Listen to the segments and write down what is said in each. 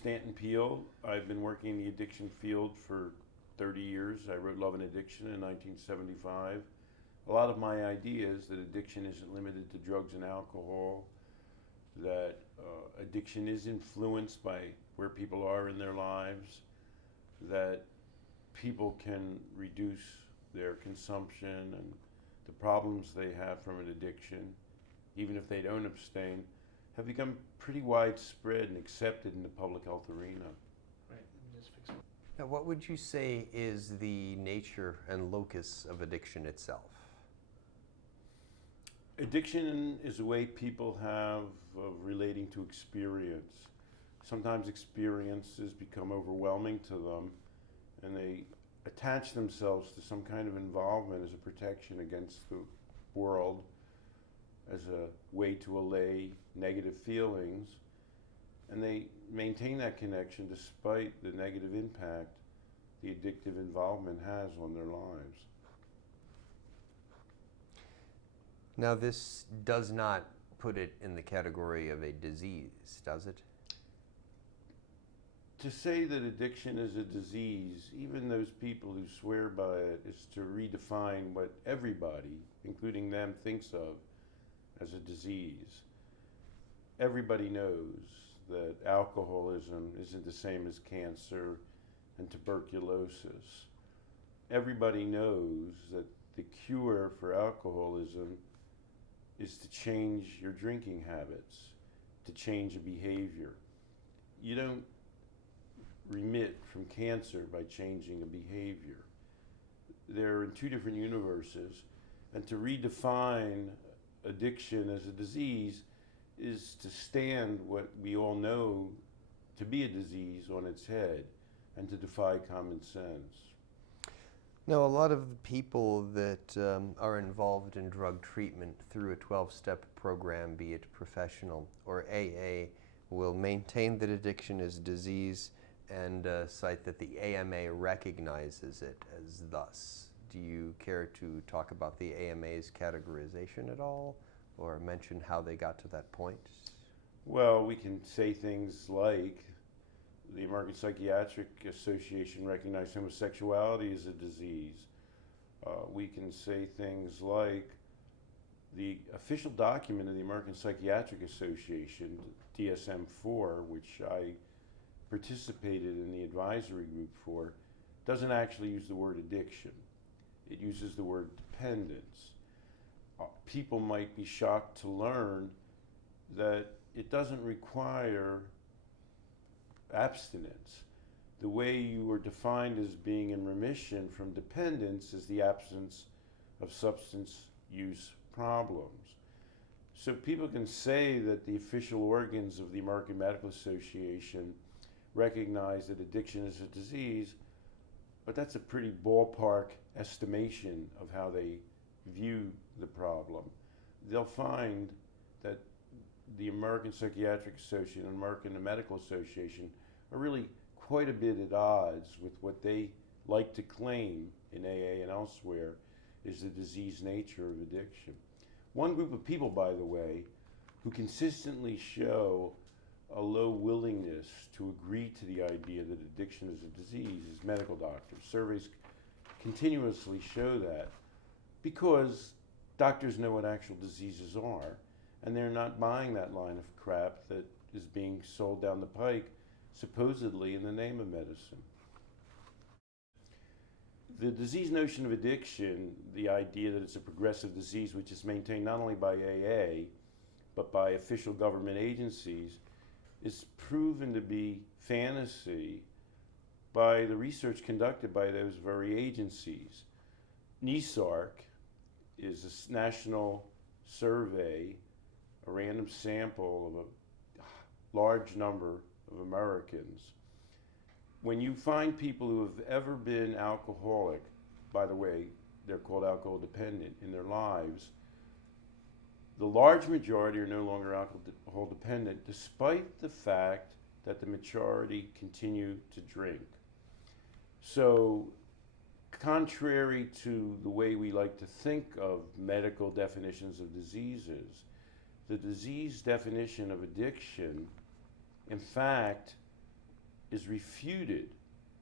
Stanton Peele. I've been working in the addiction field for 30 years. I wrote Love and Addiction in 1975. A lot of my idea is that addiction isn't limited to drugs and alcohol, that addiction is influenced by where people are in their lives, that people can reduce their consumption and the problems they have from an addiction, even if they don't abstain, have become pretty widespread and accepted in the public health arena. Right. Let me just fix it. Now, what would you say is the nature and locus of addiction itself? Addiction is a way people have of relating to experience. Sometimes experiences become overwhelming to them and they attach themselves to some kind of involvement as a protection against the world, as a way to allay negative feelings, and they maintain that connection despite the negative impact the addictive involvement has on their lives. Now, this does not put it in the category of a disease, does it? To say that addiction is a disease, even those people who swear by it, is to redefine what everybody, including them, thinks of as a disease. Everybody knows that alcoholism isn't the same as cancer and tuberculosis. Everybody knows that the cure for alcoholism is to change your drinking habits, to change a behavior. You don't remit from cancer by changing a behavior. They're in two different universes, and to redefine addiction as a disease is to stand what we all know to be a disease on its head and to defy common sense. Now, a lot of the people that are involved in drug treatment through a 12-step program, be it professional or AA, will maintain that addiction is disease and cite that the AMA recognizes it as thus. Do you care to talk about the AMA's categorization at all, or mention how they got to that point? Well, we can say things like the American Psychiatric Association recognized homosexuality as a disease. We can say things like the official document of the American Psychiatric Association, DSM-4, which I participated in the advisory group for, doesn't actually use the word addiction. It uses the word dependence. People might be shocked to learn that it doesn't require abstinence. The way you are defined as being in remission from dependence is the absence of substance use problems. So people can say that the official organs of the American Medical Association recognize that addiction is a disease, but that's a pretty ballpark estimation of how they view the problem. They'll find that the American Psychiatric Association and American Medical Association are really quite a bit at odds with what they like to claim in AA and elsewhere is the disease nature of addiction. One group of people, by the way, who consistently show a low willingness to agree to the idea that addiction is a disease is medical doctors. Surveys continuously show that because doctors know what actual diseases are, and they're not buying that line of crap that is being sold down the pike, supposedly in the name of medicine. The disease notion of addiction, the idea that it's a progressive disease which is maintained not only by AA, but by official government agencies, is proven to be fantasy by the research conducted by those very agencies. NESARC is a national survey, a random sample of a large number of Americans. When you find people who have ever been alcoholic, by the way, they're called alcohol dependent in their lives, the large majority are no longer alcohol dependent, despite the fact that the majority continue to drink. So, contrary to the way we like to think of medical definitions of diseases, the disease definition of addiction, in fact, is refuted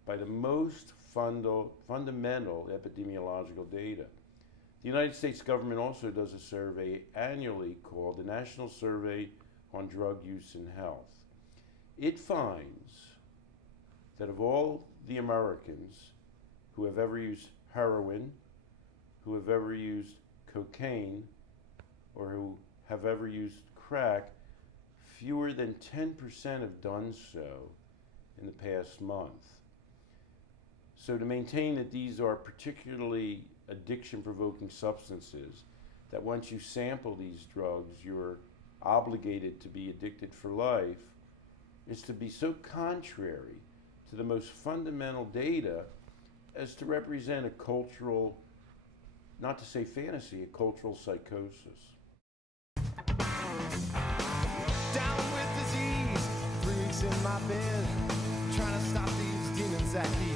by the most fundamental epidemiological data. The United States government also does a survey annually called the National Survey on Drug Use and Health. It finds that of all the Americans who have ever used heroin, who have ever used cocaine, or who have ever used crack, fewer than 10% have done so in the past month. So to maintain that these are particularly addiction-provoking substances, that once you sample these drugs, you're obligated to be addicted for life, is to be so contrary to the most fundamental data as to represent a cultural, not to say fantasy, a cultural psychosis. Down with disease, 3 weeks in my bed, trying to stop these demons that keep